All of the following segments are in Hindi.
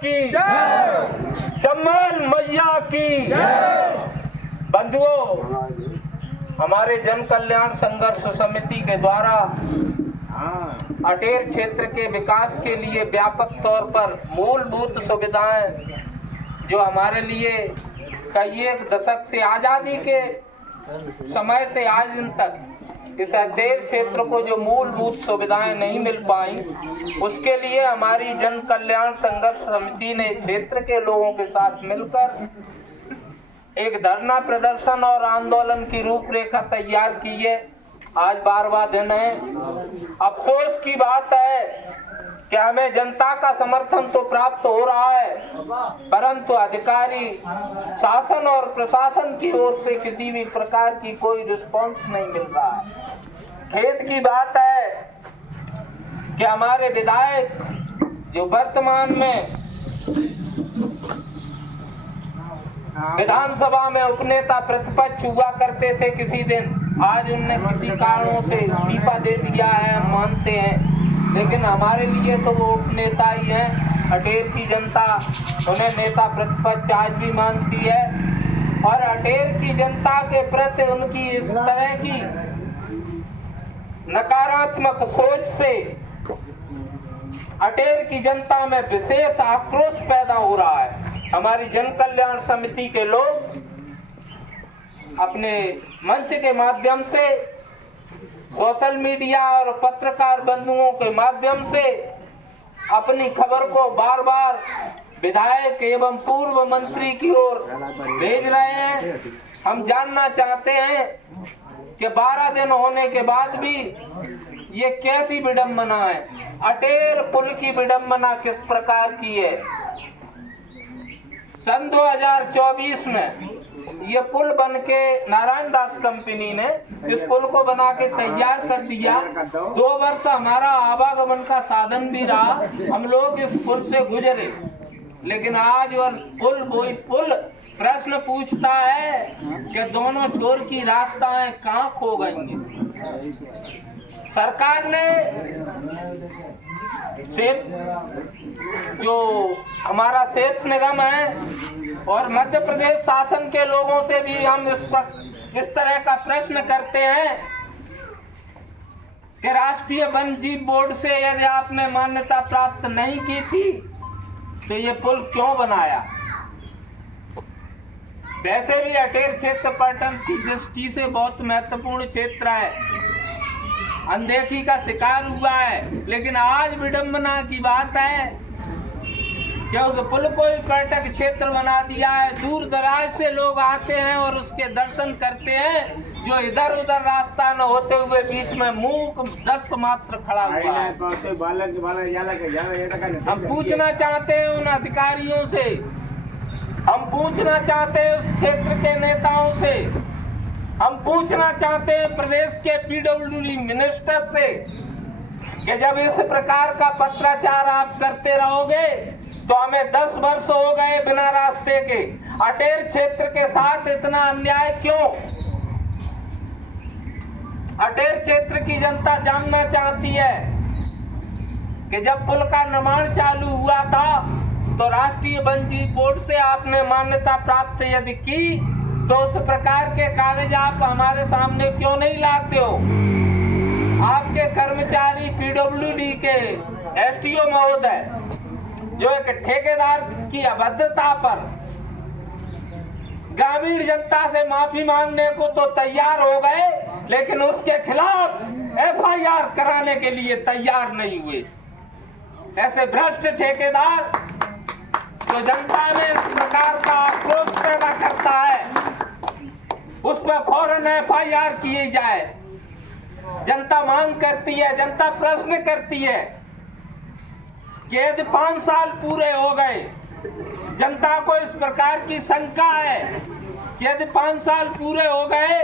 की चम्मल मैया की। बंधुओं, हमारे जन कल्याण संघर्ष समिति के द्वारा अटेर क्षेत्र के विकास के लिए व्यापक तौर पर मूलभूत सुविधाएं जो हमारे लिए कई एक दशक से आजादी के समय से आज दिन तक इस अटेर क्षेत्र को जो मूलभूत सुविधाएं नहीं मिल पाई, उसके लिए हमारी जन कल्याण संघर्ष समिति ने क्षेत्र के लोगों के साथ मिलकर एक धरना प्रदर्शन और आंदोलन की रूपरेखा तैयार की है। आज 12वां दिन है। अफसोस की बात है कि हमें जनता का समर्थन तो प्राप्त हो रहा है, परंतु अधिकारी शासन और प्रशासन की ओर से किसी भी प्रकार की कोई रिस्पांस नहीं मिल रहा है। खेद की बात है कि हमारे विधायक जो वर्तमान में विधानसभा में उपनेता प्रतिपक्ष हुआ करते थे, किसी दिन आज उनने किसी कारणों से इस्तीफा दे दिया है, हम मानते हैं, लेकिन हमारे लिए तो वो उपनेता ही हैं। अटेर की जनता उन्हें नेता प्रतिपक्ष आज भी मानती है और अटेर की जनता के प्रति उनकी इस तरह की नकारात्मक सोच से अटेर की जनता में विशेष आक्रोश पैदा हो रहा है। हमारी जन कल्याण समिति के लोग अपने मंच के माध्यम से, सोशल मीडिया और पत्रकार बंधुओं के माध्यम से अपनी खबर को बार बार विधायक एवं पूर्व मंत्री की ओर भेज रहे हैं। हम जानना चाहते हैं कि 12 दिन होने के बाद भी ये कैसी विडंबना है। अटेर पुल की विडंबना किस प्रकार की है। सन 2024 में ये पुल बन के नारायण दास कंपनी ने इस पुल को बना के तैयार कर दिया। 2 वर्ष हमारा आवागमन का साधन भी रहा, हम लोग इस पुल से गुजरे, लेकिन आज और पुल वही पुल प्रश्न पूछता है कि दोनों छोर की रास्ताएं कहाँ खो गई। सरकार ने जो हमारा सेतु निगम है और मध्य प्रदेश शासन के लोगों से भी हम इस तरह का प्रश्न करते हैं कि राष्ट्रीय वन्यजीव बोर्ड से यदि आपने मान्यता प्राप्त नहीं की थी तो ये पुल क्यों बनाया। वैसे भी अटेर क्षेत्र पर्यटन की दृष्टि से बहुत महत्वपूर्ण क्षेत्र है, अनदेखी का शिकार हुआ है, लेकिन आज विडंबना की बात है कि उस पुल को ही पर्यटक क्षेत्र बना दिया है। दूर दराज से लोग आते हैं और उसके दर्शन करते हैं, जो इधर उधर रास्ता न होते हुए बीच में मूक दर्श मात्र खड़ा हुआ है। हम पूछना चाहते हैं उन अधिकारियों से, हम पूछना चाहते हैं उस क्षेत्र के नेताओं से, हम पूछना चाहते हैं प्रदेश के पीडब्ल्यूडी मिनिस्टर से कि जब इस प्रकार का पत्राचार आप करते रहोगे तो हमें 10 वर्ष हो गए बिना रास्ते के, अटेर क्षेत्र के साथ इतना अन्याय क्यों। अटेर क्षेत्र की जनता जानना चाहती है कि जब पुल का निर्माण चालू हुआ था तो राष्ट्रीय वन्यजीव बोर्ड से आपने मान्यता प्राप्त यदि की तो उस प्रकार के कागज आप हमारे सामने क्यों नहीं लाते हो। आपके कर्मचारी पीडब्ल्यूडी के एसटीओ महोदय जो एक ठेकेदार की अभद्रता पर ग्रामीण जनता से माफी मांगने को तो तैयार हो गए, लेकिन उसके खिलाफ एफआईआर कराने के लिए तैयार नहीं हुए। ऐसे भ्रष्ट ठेकेदार जो जनता में इस प्रकार का आक्रोश पैदा करता है, उस पर फौरन एफआईआर किए जाए। जनता मांग करती है, जनता प्रश्न करती है कि यदि 5 साल पूरे हो गए, जनता को इस प्रकार की शंका है कि यदि 5 साल पूरे हो गए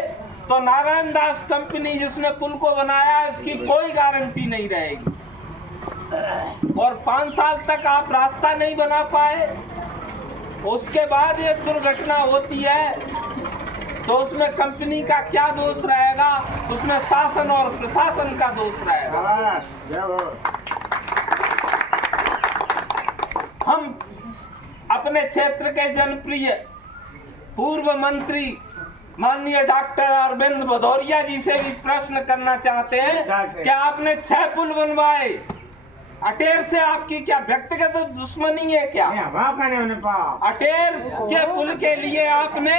तो नारायण दास कंपनी जिसने पुल को बनाया इसकी कोई गारंटी नहीं रहेगी, और 5 साल तक आप रास्ता नहीं बना पाए, उसके बाद ये दुर्घटना होती है तो उसमें कंपनी का क्या दोष रहेगा, उसमें शासन और प्रशासन का दोष रहेगा। हम अपने क्षेत्र के जनप्रिय पूर्व मंत्री माननीय डॉक्टर अरविंद भदौरिया जी से भी प्रश्न करना चाहते हैं कि आपने 6 पुल बनवाए, अटेर से आपकी क्या व्यक्तिगत दुश्मनी है क्या? अटेर के पुल के लिए आपने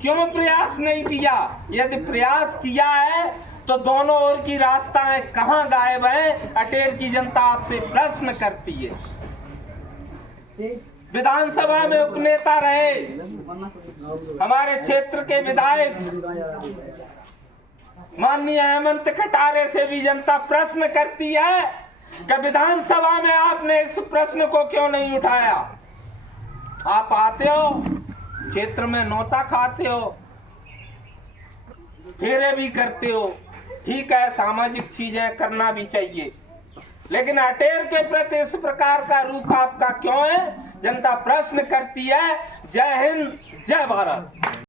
क्यों प्रयास नहीं किया? यदि प्रयास किया है तो दोनों ओर की रास्ताएं कहां गायब है? अटेर की जनता आपसे प्रश्न करती है। विधानसभा में उपनेता रहे हमारे क्षेत्र के विधायक माननीय हेमंत खटारे से भी जनता प्रश्न करती है कि विधानसभा में आपने इस प्रश्न को क्यों नहीं उठाया? आप आते हो, क्षेत्र में नौता खाते हो, फेरे भी करते हो, ठीक है, सामाजिक चीजें करना भी चाहिए, लेकिन अटेर के प्रति इस प्रकार का रुख आपका क्यों है? जनता प्रश्न करती है। जय हिंद, जय भारत।